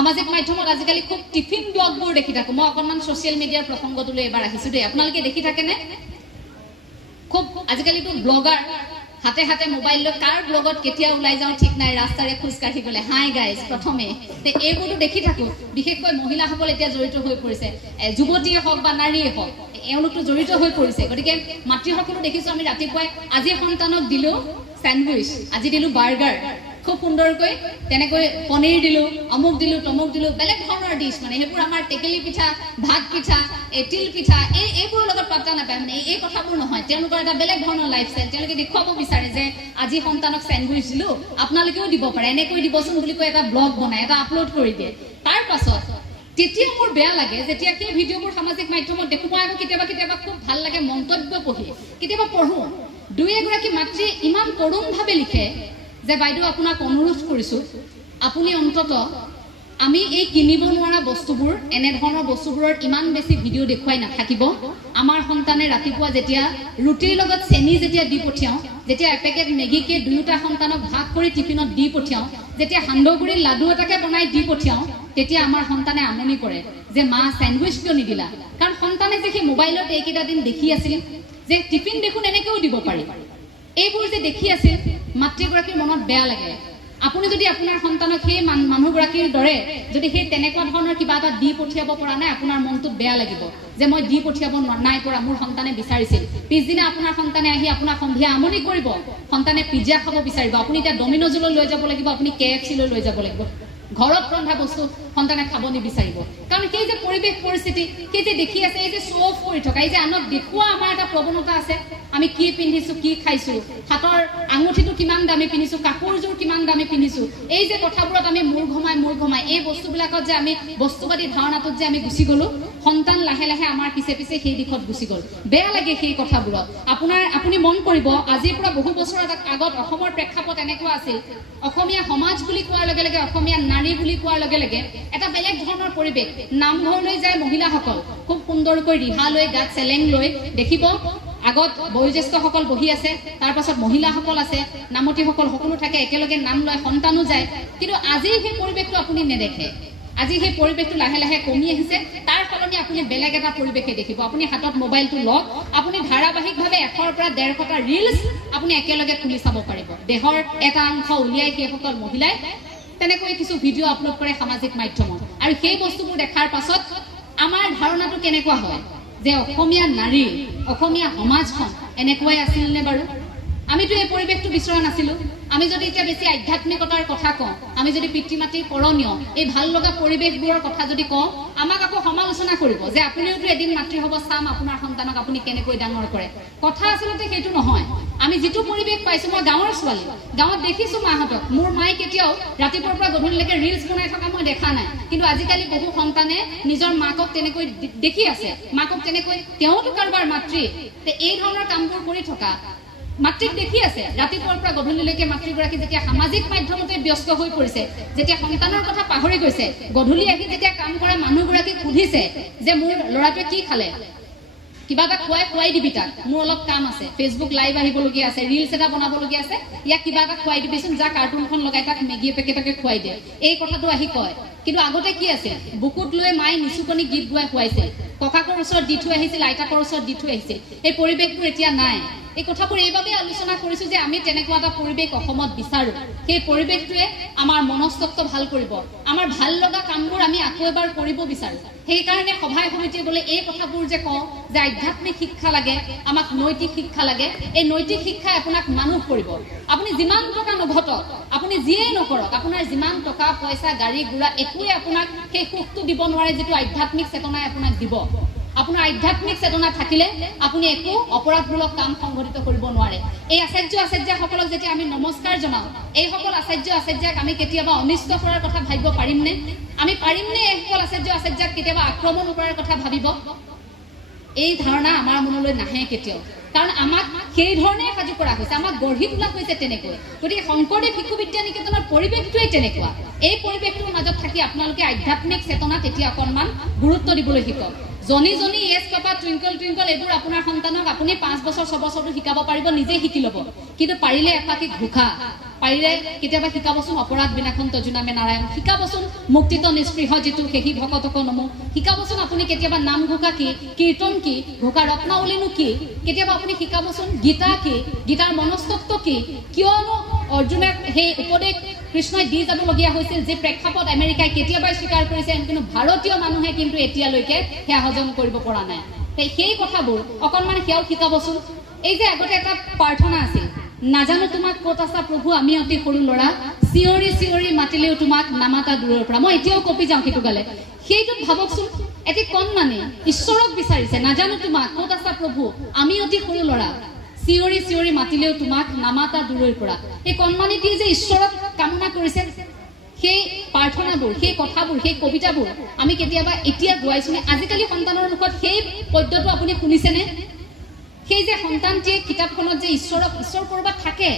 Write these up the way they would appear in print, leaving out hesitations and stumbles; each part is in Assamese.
সামাজিক মাধ্যমত আজিকালি খুব টিফিন ব্লগবোৰ দেখি থাকো মই অকনমান সোশ্যাল মিডিয়াৰ প্ৰসংগটোলৈ এবাৰ আহিছো দেই আপোনালোকে দেখি থাকেনে খুব আজিকালি তো ব্লগাৰ হাতে হাতে মোবাইল লৈ কাৰ ব্লগত কেতিয়া ওলাই যাও ঠিক নাই ৰাস্তাৰে খুজ কাঢ়ি গলে হাই গাইজ প্ৰথমে তে এইবোৰটো দেখি থাকো বিশেষকৈ মহিলাসকল এতিয়া জড়িত হৈ পৰিছে যুৱতীয়ে হওক বা নাৰীয়ে হওক এওঁলোকটো জড়িত হৈ পৰিছে গতিকে মাতৃসকলো দেখিছো আমি ৰাতিপুৱাই আজি সন্তানক দিলো স্যান্ডউইচ আজি দিলো বাৰ্গাৰ খুব সুন্দৰকৈ তেনেকৈ পনীৰ দিলো অমুক দিলো তমুক দিলো বেলেগ ধৰণৰ ডিশ মানে হেবোৰ আমাৰ টেকেলি পিঠা ভাত পিঠা তিল পিঠা এইবোৰ লগত পাত্তা নাপায় মানে এই কথাবোৰ নহয় তেওঁলোকৰ এটা বেলেগ ধৰণৰ লাইফষ্টাইল তেওঁলোকে দেখুৱাব বিচাৰে যে আজি সন্তানক স্যান্ডউইচ দিলো আপোনালোকেও দিব পাৰে এনেকৈ দিবচোন বুলি কৈ এটা ব্লগ বনাই এটা আপলোড কৰি দিয়ে তাৰ পাছত তেতিয়া মোৰ বেয়া লাগে যেতিয়া কি ভিডিঅ'বোৰ সামাজিক মাধ্যমত দেখো মই আকৌ কেতিয়াবা খুব ভাল লাগে মন্তব্য পঢ়ি কেতিয়াবা পঢ়ো দুই এগৰাকী মাতৃ ইমান তৰুণভাৱে লিখে যে বাইদেউ আপোনাক অনুৰোধ কৰিছো আপুনি অন্তত আমি এই কিনিব নোৱাৰা বস্তুবোৰ এনে ধৰণৰ বস্তুবোৰৰ ইমান বেছি ভিডিঅ' দেখুৱাই নাথাকিব আমাৰ সন্তানে ৰাতিপুৱা যেতিয়া ৰুটিৰ লগত চেনি যেতিয়া দি পঠিয়াও যেতিয়া এপেকেট মেগীকে দুয়োটা সন্তানক ভাগ কৰি টিফিনত দি পঠিয়াও যেতিয়া সান্দহগুৰিৰ লাডু এটাকে বনাই দি পঠিয়াও তেতিয়া আমাৰ সন্তানে আমনি কৰে যে মা স্যান্ডউইচ কিয় নিদিলা কাৰণ সন্তানে যে সেই মোবাইলত এইকেইটা দিন দেখি আছিল যে টিফিন দেখোন এনেকৈও দিব পাৰি এইবোৰ যে দেখি আছিল মাতৃগৰাকীৰ মনত বেয়া লাগে আপুনি যদি আপোনাৰ সন্তানক সেই মানুহগৰাকীৰ দৰে যদি সেই তেনেকুৱা ধৰণৰ কিবা এটা দি পঠিয়াব পৰা নাই আপোনাৰ মনটোত বেয়া লাগিব যে মই দি পঠিয়াব নাই পৰা মোৰ সন্তানে বিচাৰিছিল পিছদিনা আপোনাৰ সন্তানে আহি আপোনাক সন্ধিয়া আমনি কৰিব সন্তানে পিজ্জা খাব বিচাৰিব আপুনি এতিয়া ডমিন'জলৈ লৈ যাব লাগিব আপুনি KFC লৈ যাব লাগিব ঘৰত ৰন্ধা বস্তু সন্তানে খাব নিবিচাৰিব কাৰণ সেই যে পৰিৱেশ পৰিস্থিতি সেই যে দেখি আছে এই যে শ্ব' অফ কৰি থকা এই যে আনক দেখুৱা আমাৰ এটা প্ৰৱণতা আছে আমি কি পিন্ধিছো কি খাইছো হাতৰ আঙুঠিটো কিমান দামী পিন্ধিছো কাপোৰযোৰ কিমান দামী পিন্ধিছো এই যে কথাবোৰত আমি মূৰ ঘমাই এই বস্তুবিলাকত যে আমি বস্তুবাদী ধাৰণাটোত যে আমি গুচি গলো সন্তান লাহে লাহে আমাৰ পিছে পিছে সেই দিশত গুচি গল বেয়া লাগে সেই কথাবোৰত আপুনি মন কৰিব আজিৰ পৰা বহু বছৰ আগত অসমৰ প্ৰেক্ষাপট এনেকুৱা আছিল অসমীয়া সমাজ বুলি কোৱাৰ লগে লগে অসমীয়া নাৰী বুলি কোৱাৰ লগে লগে এটা বেলেগ ধৰণৰ পৰিৱেশ নামঘৰলৈ যায় মহিলাসকল খুব সুন্দৰকৈ ৰিহা লৈ গাত চেলেং লৈ দেখিব আগত বয়োজ্যেষ্ঠসকল বহি আছে তাৰ পাছত মহিলাসকল আছে নামতীসকল সকলো থাকে একেলগে নাম লয় সন্তানো যায় কিন্তু আজি সেই পৰিৱেশটো আপুনি নেদেখে আজি সেই পৰিৱেশটো লাহে লাহে কমি আহিছে তাৰ ফলনি আপুনি বেলেগ এটা পৰিৱেশে দেখিব আপুনি হাতত মোবাইলটো লওক আপুনি ধাৰাবাহিকভাৱে 100 পৰা 150টা ৰিলছ আপুনি একেলগে খুলি চাব পাৰিব দেহৰ এটা অংশ উলিয়াই সেইসকল মহিলাই তেনেকৈ কিছু ভিডিঅ' আপলোড কৰে সামাজিক মাধ্যমত আৰু সেই বস্তুবোৰ দেখাৰ পাছত আমাৰ ধাৰণাটো কেনেকুৱা হয় যে অসমীয়া নাৰী অসমীয়া সমাজখন এনেকুৱাই আছিল নে বাৰু আমিতো এই পৰিৱেশটো বিচৰা নাছিলো আমি যদি এতিয়া বেছি আধ্যাত্মিকতাৰ কথা কওঁ আমি যদি পিতৃ মাতৃৰ কৰণীয় এই ভাল লগা পৰিৱেশবোৰৰ কথা যদি কওঁ আমাক আকৌ সমালোচনা কৰিব যে আপুনিওতো এদিন মাতৃ হ'ব চাম আপোনাৰ সন্তানক আপুনি কেনেকৈ ডাঙৰ কৰে কথা আচলতে সেইটো নহয় আমি যেটো পৰিৱেশ পাইছো মই গাঁৱৰ ছোৱালী গাঁৱত দেখিছো মাহঁতক মোৰ মাই কেতিয়াও ৰাতিপুৱাৰ পৰা গধূলিলৈকে ৰিলছ বনাই থকা মই দেখা নাই কিন্তু আজিকালি বহু সন্তানে নিজৰ মাকক তেনেকৈ দেখি আছে মাকক তেনেকৈ তেওঁতো কাৰোবাৰ মাতৃ তে এই ধৰণৰ কামবোৰ কৰি থকা মাতৃক দেখি আছে ৰাতিপুৱাৰ পৰা গধূলিলৈকে মাতৃগৰাকী যেতিয়া সামাজিক মাধ্যমতে ব্যস্ত হৈ পৰিছে যেতিয়া সন্তানৰ কথা পাহৰি গৈছে গধূলি আহি যেতিয়া কাম কৰা মানুহগৰাকীক সুধিছে যে মোৰ ল'ৰাটোৱে কি খালে কিবা এটা খুৱাই দিবি তাক মোৰ অলপ কাম আছে ফেচবুক লাইভ আহিবলগীয়া আছে ৰিলছ এটা বনাবলগীয়া আছে ইয়াক কিবা এটা খুৱাই দিবিচোন যা কাৰ্টুনখন লগাই তাক মেগী পেকেটকে খুৱাই দিয়ে এই কথাটো আহি কয় কিন্তু আগতে কি আছে বুকুত লৈ মাই নিচুকনি গীত গুৱাই খুৱাইছে ককাকৰ ওচৰত দি থৈ আহিছিল আইতাকৰ ওচৰত দি থৈ আহিছিল এই পৰিৱেশটো এতিয়া নাই এই কথাবোৰ এইভাবে আলোচনা কৰিছো যে আমি তেনেকুৱা এটা পৰিৱেশ অসমত বিচাৰো সেই পৰিৱেশটোৱে আমাৰ মনস্তত্ব ভাল কৰিব আমাৰ ভাল লগা কামবোৰ আমি আকৌ এবাৰ কৰিব বিচাৰো সেই কাৰণে সভাই সমিতিয়ে গলে এই কথাবোৰ যে কওঁ যে আধ্যাত্মিক শিক্ষা লাগে আমাক নৈতিক শিক্ষা লাগে এই নৈতিক শিক্ষাই আপোনাক মানুহ কৰিব আপুনি যিমান টকা নঘটক আপুনি যিয়ে নকৰক আপোনাৰ যিমান টকা পইচা গাড়ী গুৰা একোৱে আপোনাক সেই সুখটো দিব নোৱাৰে যেটো আধ্যাত্মিক চেতনাই আপোনাক দিব আপোনাৰ আধ্যাত্মিক চেতনা থাকিলে আপুনি একো অপৰাধমূলক কাম সংঘটিত কৰিব নোৱাৰে এই আচাৰ্যসকলক যেতিয়া আমি নমস্কাৰ জনাও এই সকল আচাৰ্যক আমি কেতিয়াবা অনিষ্ট কৰাৰ কথা ভাবিব পাৰিমনে আমি পাৰিমনে এই সকল আচাৰ্যক কেতিয়াবা আক্ৰমণ কৰাৰ কথা ভাবিব এই ধাৰণা আমাৰ মনলৈ নাহে কেতিয়াও কাৰণ আমাক সেই ধৰণে সাজু কৰা হৈছে আমাক গঢ়ি তোলা হৈছে তেনেকৈ গতিকে শংকৰদেৱ শিশু বিদ্যা নিকেতনৰ পৰিৱেশটোৱে তেনেকুৱা এই পৰিৱেশটোৰ মাজত থাকি আপোনালোকে আধ্যাত্মিক চেতনা তেতিয়া অকণমান গুৰুত্ব দিবলৈ শিকক জনি ইয়েস পাপা টুইংকল টুইংকল এবোৰ আপোনাৰ সন্তানক আপুনি 5 বছৰ 6 বছৰটো শিকাব পাৰিব নিজে শিকি ল'ব কিন্তু পাৰিলে এপাকি ঘুখা পাৰিলে কেতিয়াবা শিকাবচোন অপৰাধ বিনাশন তজুনামে নাৰায়ণ, শিকাবচোন মুক্তিত নিস্পৃহ যিটো সেহি ভকতক নমো, শিকাবচোন আপুনি কেতিয়াবা নাম ঘোষা কি, কীৰ্তন কি, ঘোষা ৰত্নাৱলীনো কি, কেতিয়াবা আপুনি শিকাবচোন গীতা কি, গীতাৰ মনস্তত্ব কি, কিয়নো অৰ্জুনে সেই উপদেশ কৃষ্ণই দি যাবলগীয়া হৈছিল যে প্ৰেক্ষাপট আমেৰিকাই কেতিয়াবাই স্বীকাৰ কৰিছে, কিন্তু ভাৰতীয় মানুহে কিন্তু এতিয়ালৈকে সেয়া হজম কৰিব পৰা নাই। সেই কথাবোৰ অকণমান সেয়াও শিকাবচোন। এই যে আগতে এটা প্ৰাৰ্থনা আছিল, নাজানো তোমাক ক'ত আছা প্ৰভু আমি অতি সৰু ল'ৰা, চিঞৰি চিঞৰি মাতিলেও তোমাক নামাতা দূৰৰ পৰা। মই এতিয়াও কপি যাওঁ সেইটো গালে। সেইটোত ভাবকচোন, এটি কণমানি ঈশ্বৰক বিচাৰিছে, নাজানো তোমাক ক'ত আছা প্ৰভু আমি অতি সৰু ল'ৰা, চিঞৰি চিঞৰি মাতিলেও তোমাক নামাতা দূৰৰ পৰা। এই কণমানিটিয়ে যে ঈশ্বৰক কামনা কৰিছে, সেই প্ৰাৰ্থনাবোৰ, সেই কথাবোৰ, সেই কবিতাবোৰ আমি কেতিয়াবা এতিয়া গোৱাইছোনে? আজিকালি সন্তানৰ মুখত সেই পদ্যটো আপুনি শুনিছেনে? সেই যে সন্তানটিয়ে কিতাপখনত যে ঈশ্বৰ কৰবাত থাকে,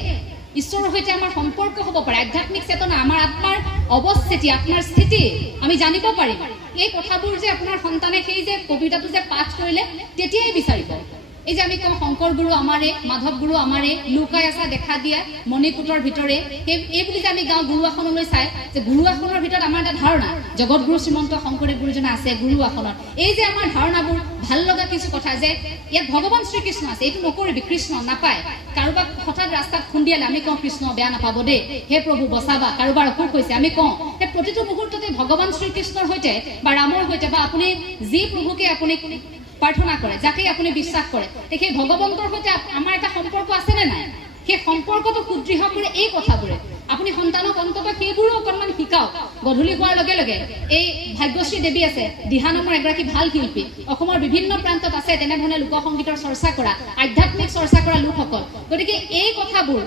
ঈশ্বৰৰ সৈতে আমাৰ সম্পৰ্ক হ'ব পাৰে, আধ্যাত্মিক চেতনা, আমাৰ আত্মাৰ অৱস্থিতি, আত্মাৰ স্থিতি আমি জানিব পাৰিম। এই কথাবোৰ যে আপোনাৰ সন্তানে সেই যে কবিতাটো যে পাঠ কৰিলে তেতিয়াই বিচাৰিব। এই যে আমি কওঁ শংকৰ গুৰু আমাৰে, মাধৱ গুৰু আমাৰে, লুকাই আছা দেখা দিয়া মণিকূটৰ ভিতৰে, এই বুলি যে আমি গাওঁ গুৰু আসনলৈ চাই, যে গুৰু আসনৰ ভিতৰত আমাৰ এটা ধাৰণা, জগত গুৰু শ্ৰীমন্ত শংকৰদেৱ গুৰুজনা আছে গুৰু আসনত। এই যে আমাৰ ধাৰণাবোৰ ভাল লগা কিছু কথা, যে ইয়াত ভগৱান শ্ৰীকৃষ্ণ আছে, এইটো নকৰিবি, কৃষ্ণ নাপায়। কাৰোবাক হঠাৎ ৰাস্তাত খুন্দিয়ালে আমি কওঁ কৃষ্ণ বেয়া নাপাব দেই, হে প্ৰভু বচাবা। কাৰোবাৰ অসুখ হৈছে আমি কওঁ, সেই প্ৰতিটো মুহূৰ্ততে ভগৱান শ্ৰীকৃষ্ণৰ সৈতে বা ৰামৰ সৈতে বা আপুনি যি প্ৰভুকে আপুনি প্ৰাৰ্থনা কৰে, যাকে আপুনি বিশ্বাস কৰে, সেই ভগৱন্তৰ সৈতে আমাৰ এটা সম্পৰ্ক আছে নে নাই? সেই সম্পৰ্কটো সুদৃঢ় কৰি এই কথাবোৰে আপুনি সন্তানক অন্তত সেইবোৰো অকণমান শিকাওক। গধূলি হোৱাৰ লগে লগে এই ভাগ্যশ্ৰী দেৱী আছে, দিহা নামৰ এগৰাকী ভাল শিল্পী, অসমৰ বিভিন্ন প্ৰান্তত আছে তেনেধৰণে লোকসংগীতৰ চৰ্চা কৰা, আধ্যাত্মিক চৰ্চা কৰা লোকসকল। গতিকে এই কথাবোৰ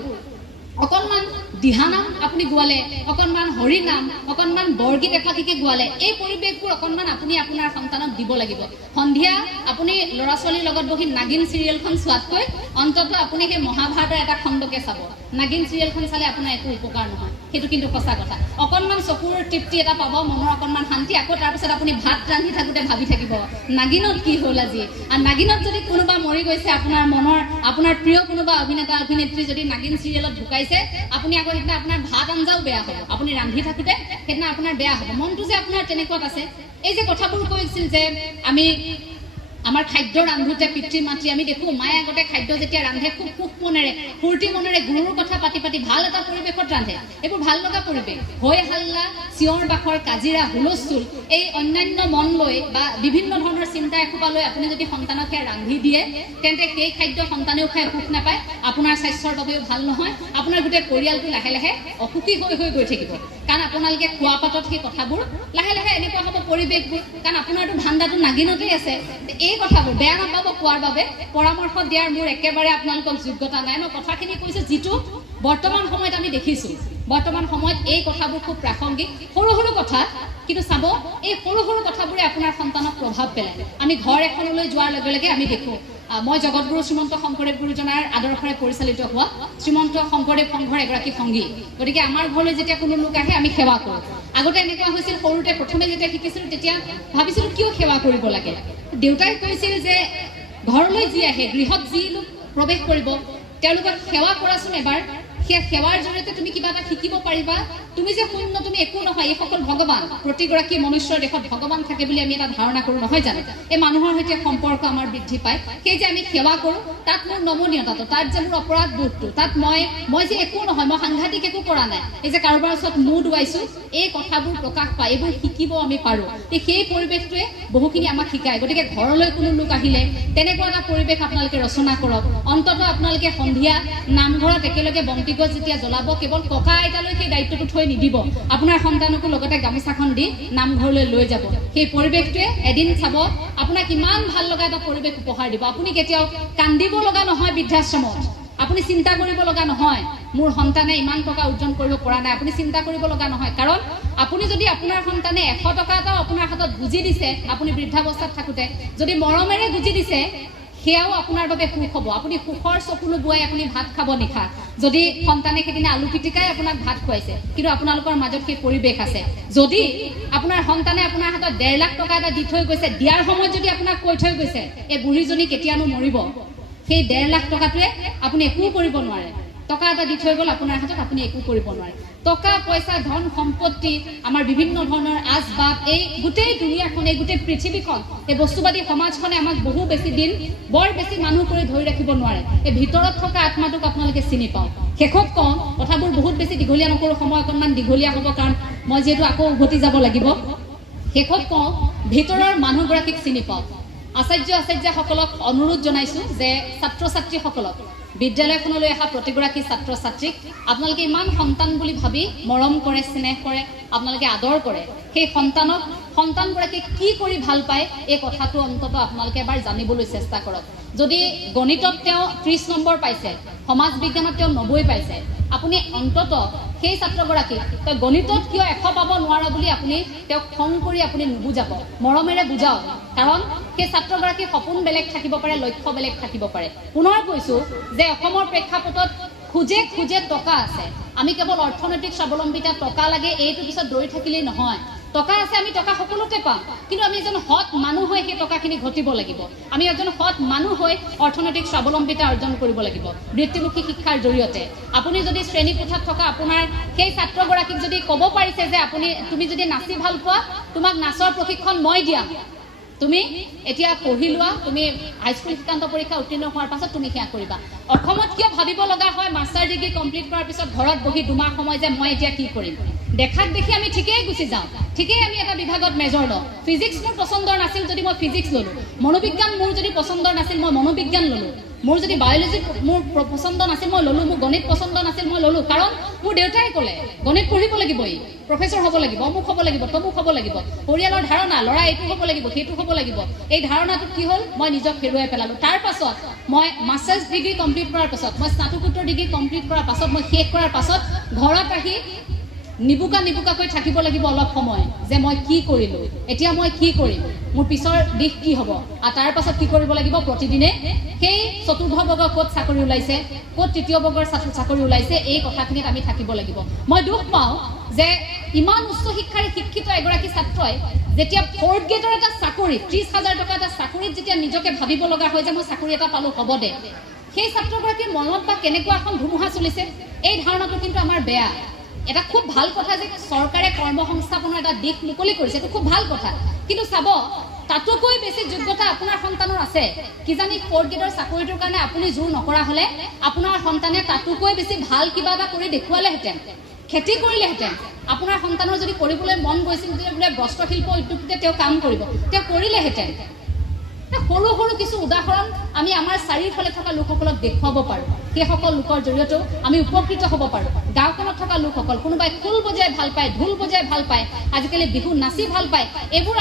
অকণমান দিহানাম আপুনি গোৱালে, অকণমান হৰি নাম, অকণমান বৰগীত এফাটিকে গোৱালে, এই পৰিৱেশবোৰ অকণমান আপুনি আপোনাৰ সন্তানক দিব লাগিব। সন্ধিয়া আপুনি ল'ৰা ছোৱালীৰ লগত বহি নাগিন চিৰিয়েলখন চোৱাতকৈ অন্তত আপুনি সেই মহাভাৰতৰ এটা খণ্ডকে চাব। নাগিন চিৰিয়েলখন চালে আপোনাৰ একো উপকাৰ নহয়, সেইটো কিন্তু সঁচা কথা। অকণমান চকুৰ তৃপ্তি এটা পাব, মনৰ অকণমান শান্তি, আকৌ তাৰপিছত আপুনি ভাত ৰান্ধি থাকোঁতে ভাবি থাকিব নাগিনত কি হ'ল আজি। আৰু নাগিনত যদি কোনোবা মৰি গৈছে, আপোনাৰ মনৰ আপোনাৰ প্ৰিয় কোনোবা অভিনেতা অভিনেত্ৰী যদি নাগিন চিৰিয়েলত ঢুকাইছে, আপুনি আকৌ সেইদিনা আপোনাৰ ভাত আঞ্জাও বেয়া হ'ব, আপুনি ৰান্ধি থাকোঁতে সেইদিনা আপোনাৰ বেয়া হ'ব, মনটো যে আপোনাৰ তেনেকুৱাত আছে। এই যে কথাবোৰ কৈছিল যে আমি আমাৰ খাদ্য ৰান্ধোতে পিতৃ মাতৃ আমি দেখোঁ মায়ে আগতে খাদ্য যেতিয়া ৰান্ধে খুব সুখ মনেৰে ফূৰ্তি মনেৰে গুৰুৰ কথা পাতি পাতি ভাল এটা পৰিৱেশত ৰান্ধে। এইবোৰ ভাল লগা পৰিৱেশ, হৈ হাল্লা, চিঞৰ বাখৰ, কাজিৰা, হুলস্থুল, এই অন্যান্য মন লৈ বা বিভিন্ন ধৰণৰ চিন্তা এসোপা লৈ আপুনি যদি সন্তানক ৰান্ধি দিয়ে, তেন্তে সেই খাদ্য সন্তানেও খাই সুখ নাপায়, আপোনাৰ স্বাস্থ্যৰ বাবেও ভাল নহয়, আপোনাৰ গোটেই পৰিয়ালটো লাহে লাহে অসুখী হৈ হৈ গৈ থাকিব। কাৰণ আপোনালোকে খোৱা পাতত সেই কথাবোৰ লাহে লাহে এনেকুৱা হ'ব পৰিৱেশবোৰ, কাৰণ আপোনাৰতো ধান্দাটো নাগিনতেই আছে। এই কথাবোৰ বেয়া নাপাব কোৱাৰ বাবে, পৰামৰ্শ দিয়াৰ মোৰ একেবাৰে আপোনালোকক যোগ্যতা নাই। মই কথাখিনি কৈছোঁ যিটো বৰ্তমান সময়ত আমি দেখিছোঁ, বৰ্তমান সময়ত এই কথাবোৰ খুব প্ৰাসংগিক, সৰু সৰু কথা, কিন্তু চাব এই সৰু সৰু কথাবোৰে আপোনাৰ সন্তানক প্ৰভাৱ পেলায়। আমি ঘৰ এখনলৈ যোৱাৰ লগে লগে আমি দেখোঁ, মই জগতগুৰু শ্ৰীমন্ত শংকৰদেৱ গুৰুজনাৰ আদৰ্শৰে পৰিচালিত হোৱা শ্ৰীমন্ত শংকৰদেৱ সংঘৰ এগৰাকী সংগী। গতিকে আমাৰ ঘৰলৈ যেতিয়া কোনো লোক আহে আমি সেৱা কৰোঁ। আগতে এনেকুৱা হৈছিল, সৰুতে প্ৰথমে যেতিয়া শিকিছিলোঁ তেতিয়া ভাবিছিলোঁ কিয় সেৱা কৰিব লাগে। দেউতাই কৈছিল যে ঘৰলৈ যি আহে, গৃহত যি লোক প্ৰৱেশ কৰিব তেওঁলোকক সেৱা কৰাচোন এবাৰ, সেই সেৱাৰ জৰিয়তে তুমি কিবা এটা শিকিব পাৰিবা। তুমি যে শূন্য, তুমি একো নহয়, এইসকল ভগৱান, প্ৰতিগৰাকী মনুষ্যৰ দেশত ভগৱান থাকে বুলি আমি এটা ধাৰণা কৰোঁ নহয় জানো? এই মানুহৰ সৈতে সম্পৰ্ক আমাৰ বৃদ্ধি পায়। সেই যে আমি সেৱা কৰোঁ, তাত মোৰ নমনীয়তাটো, তাত যে মোৰ অপৰাধ বোধটো, তাত মই যে একো নহয়, মই সাংঘাতিক একো কৰা নাই, এই যে কাৰোবাৰ ওচৰত মূৰ দুৱাইছোঁ, এই কথাবোৰ প্ৰকাশ পায়, এইবোৰ শিকিব আমি পাৰোঁ। সেই পৰিৱেশটোৱে বহুখিনি আমাক শিকায়। গতিকে ঘৰলৈ কোনো লোক আহিলে তেনেকুৱা এটা পৰিৱেশ আপোনালোকে ৰচনা কৰক। অন্ততঃ আপোনালোকে সন্ধিয়া নামঘৰত একেলগে বন্তিগছ যেতিয়া জ্বলাব, কেৱল ককা আইতালৈ সেই দায়িত্বটো থৈ নিদিব, আপোনাৰ সন্তানকো লগতে গামোচাখন দি নামঘৰলৈ লৈ যাব। সেই পৰিৱেশটোৱে এদিন চাব আপোনাক ইমান ভাল লগা এটা পৰিৱেশ উপহাৰ দিব। আপুনি কেতিয়াও কান্দিব লগা নহয় বৃদ্ধাশ্ৰমত, আপুনি চিন্তা কৰিব লগা নহয় মোৰ সন্তানে ইমান টকা উৰ্জন কৰিব পৰা নাই, আপুনি চিন্তা কৰিব লগা নহয়। কাৰণ আপুনি যদি আপোনাৰ সন্তানে 100 টকা এটাও আপোনাৰ হাতত গুজি দিছে, আপুনি বৃদ্ধাৱস্থাত থাকোঁতে যদি মৰমেৰে গুজি দিছে, সেয়াও আপোনাৰ বাবে সুখ হ'ব। আপুনি সুখৰ চকুলো বোৱাই আপুনি ভাত খাব নিশা, যদি সন্তানে সেইদিনা আলু পিটিকাই আপোনাক ভাত খুৱাইছে, কিন্তু আপোনালোকৰ মাজত সেই পৰিৱেশ আছে। যদি আপোনাৰ সন্তানে আপোনাৰ হাতত 1.5 লাখ টকা এটা দি থৈ গৈছে, দিয়াৰ সময়ত যদি আপোনাক কৈ থৈ গৈছে এই বুঢ়ীজনী কেতিয়ানো মৰিব, সেই 1.5 লাখ টকাটোৱে আপুনি একো কৰিব নোৱাৰে। টকা এটা দি থৈ গ'ল আপোনাৰ হাতত, আপুনি একো কৰিব নোৱাৰে। টকা পইচা ধন সম্পত্তি আমাৰ বিভিন্ন ধৰণৰ আচবাব এই গোটেই দুনিয়াখন এই গোটেই পৃথিৱীখন এই বস্তুবাদী সমাজখনে আমাক বহু বেছি দিন বৰ বেছি মানুহ কৰি ধৰি ৰাখিব নোৱাৰে। এই ভিতৰত থকা আত্মাটোক আপোনালোকে চিনি পাওক। শেষত কওঁ, কথাবোৰ বহুত বেছি দীঘলীয়া নকৰোঁ, সময় অকণমান দীঘলীয়া হ'ব কাৰণ মই যিহেতু আকৌ উভতি যাব লাগিব। শেষত কওঁ, ভিতৰৰ মানুহগৰাকীক চিনি পাওক। আচাৰ্যসকলক অনুৰোধ জনাইছোঁ যে ছাত্ৰ ছাত্ৰীসকলক বিদ্যালয়খনলৈ অহা প্ৰতিগৰাকী ছাত্ৰ ছাত্ৰীক আপোনালোকে ইমান সন্তান বুলি ভাবি মৰম কৰে, স্নেহ কৰে, আপোনালোকে আদৰ কৰে। সেই সন্তানগৰাকীক কি কৰি ভাল পায় এই কথাটো অন্তত আপোনালোকে এবাৰ জানিবলৈ চেষ্টা কৰক। যদি গণিতত তেওঁ 30 নম্বৰ পাইছে, সমাজ বিজ্ঞানত তেওঁ 90 পাইছে, আপুনি অন্তত সেই ছাত্ৰগৰাকীক তই গণিতত কিয় 100 পাব নোৱাৰা বুলি আপুনি তেওঁক খং কৰি আপুনি নুবুজাব, মৰমেৰে বুজাওক। কাৰণ সেই ছাত্ৰগৰাকীৰ সপোন বেলেগ থাকিব পাৰে, লক্ষ্য বেলেগ থাকিব পাৰে। পুনৰ কৈছোঁ যে অসমৰ প্ৰেক্ষাপটত খুজে খুজে টকা আছে। আমি কেৱল অৰ্থনৈতিক স্বাৱলম্বিতা টকা লাগে এইটো পিছত দৌৰি থাকিলেই নহয়। টকা আছে, আমি টকা সকলোতে পাম, কিন্তু আমি এজন সৎ মানুহ হৈ সেই টকাখিনি ঘটিব লাগিব। আমি এজন সৎ মানুহ হৈ অৰ্থনৈতিক স্বাৱলম্বিতা অৰ্জন কৰিব লাগিব বৃত্তিমুখী শিক্ষাৰ জৰিয়তে। আপুনি যদি শ্ৰেণীকোঠাত থকা আপোনাৰ সেই ছাত্ৰগৰাকীক যদি ক'ব পাৰিছে যে তুমি যদি নাচি ভাল পোৱা, তোমাক নাচৰ প্ৰশিক্ষণ মই দিয়াম, তুমি এতিয়া পঢ়ি লোৱা, তুমি হাইস্কুল শিক্ষান্ত পৰীক্ষা উত্তীৰ্ণ হোৱাৰ পাছত তুমি সেয়া কৰিবা। অসমত কিয় ভাবিব লগা হয় মাষ্টাৰ ডিগ্ৰী কমপ্লিট কৰাৰ পিছত ঘৰত বহি 2 মাহ সময় যে মই এতিয়া কি কৰিম? দেখাক দেখি আমি ঠিকেই গুচি যাওঁ, ঠিকেই আমি এটা বিভাগত মেজৰ লওঁ। ফিজিক্স মোৰ পচন্দৰ নাছিল যদি মই ফিজিক্স ল'লোঁ, মনোবিজ্ঞান মোৰ যদি পচন্দৰ নাছিল মই মনোবিজ্ঞান ল'লোঁ, মোৰ যদি বায়'লজি মোৰ পচন্দ নাছিল মই ল'লোঁ, মোৰ গণিত পচন্দ নাছিল মই ল'লোঁ। কাৰণ মোৰ দেউতাই ক'লে গণিত পঢ়িব লাগিব, প্ৰফেচৰ হ'ব লাগিব, অমুক হ'ব লাগিব, তমুক হ'ব লাগিব। পৰিয়ালৰ ধাৰণা, ল'ৰা এইটো হ'ব লাগিব, সেইটো হ'ব লাগিব। এই ধাৰণাটো কি হ'ল, মই নিজক হেৰুৱাই পেলালোঁ। তাৰ পাছত মই মাষ্টাৰ্ছ ডিগ্ৰী কমপ্লিট কৰাৰ পাছত, মই স্নাতকোত্তৰ ডিগ্ৰী কমপ্লিট কৰাৰ পাছত, মই শেষ কৰাৰ পাছত ঘৰত আহি নিবুকাকৈ থাকিব লাগিব অলপ সময় যে মই কি কৰিলোঁ, এতিয়া মই কি কৰিম, মোৰ পিছৰ দিশ কি হ'ব। আৰু তাৰ পাছত কি কৰিব লাগিব, প্ৰতিদিনে সেই চতুৰ্থ বৰ্গৰ ক'ত চাকৰি ওলাইছে, ক'ত তৃতীয় বৰ্গৰ চাকৰি ওলাইছে, এই কথাখিনিত আমি থাকিব লাগিব। মই দুখ পাওঁ যে ইমান উচ্চ শিক্ষাৰে শিক্ষিত এগৰাকী ছাত্ৰই যেতিয়া 4th গ্ৰেডৰ এটা চাকৰি 30,000 টকা এটা চাকৰিত যেতিয়া নিজকে ভাবিব লগা হয় যে মই চাকৰি এটা পালোঁ হ'ব দে, সেই ছাত্ৰগৰাকীৰ মনত বা কেনেকুৱা এখন ধুমুহা চলিছে। এই ধাৰণাটো কিন্তু আমাৰ বেয়া। এটা খুব ভাল কথা যে চৰকাৰে কৰ্মসংস্থাপনৰ এটা দিশ মুকলি কৰিছে, এইটো খুব ভাল কথা। কিন্তু চাব, তাতোকৈ বেছি যোগ্যতা আপোনাৰ সন্তানৰ আছে। কিজানি 4th গ্ৰেডৰ চাকৰিটোৰ কাৰণে আপুনি জোৰ নকৰা হ'লে আপোনাৰ সন্তানে তাতোকৈ বেছি ভাল কিবা এটা কৰি দেখুৱালেহেঁতেন, খেতি কৰিলেহেঁতেন। আপোনাৰ সন্তানৰ যদি কৰিবলৈ মন গৈছিল যে বোলে বস্ত্ৰশিল্প উদ্যোগতে তেওঁ কাম কৰিব, তেওঁ কৰিলেহেঁতেন। সৰু সৰু কিছু উদাহৰণ আমি আমাৰ চাৰিওফালে থকা লোকসকলক দেখুৱাব পাৰোঁ। সেইসকল লোকৰ জৰিয়তেও আমি উপকৃত হ'ব পাৰোঁ। গাঁওখনত থকা লোকসকল, কোনোবাই খোল বজাই ভাল পায়, ঢোল বজাই ভাল পায়, আজিকালি বিহু নাচি ভাল পায়, এইবোৰ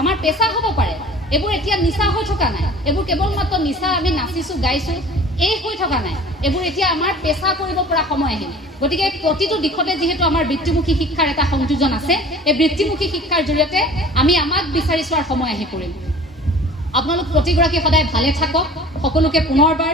আমাৰ পেচা হ'ব পাৰে। এইবোৰ এতিয়া নিচা হৈ থকা নাই, এইবোৰ কেৱল মাত্ৰ নিচা আমি নাচিছোঁ গাইছোঁ এই হৈ থকা নাই, এইবোৰ এতিয়া আমাৰ পেচা কৰিব পৰা সময় আহিল। গতিকে প্ৰতিটো দিশতে যিহেতু আমাৰ বৃত্তিমুখী শিক্ষাৰ এটা সংযোজন আছে, এই বৃত্তিমুখী শিক্ষাৰ জৰিয়তে আমি আমাক বিচাৰি চোৱাৰ সময় আহি পৰিল। আপোনালোক প্ৰতিগৰাকী সদায় ভালে থাকক। সকলোকে পুনৰবাৰ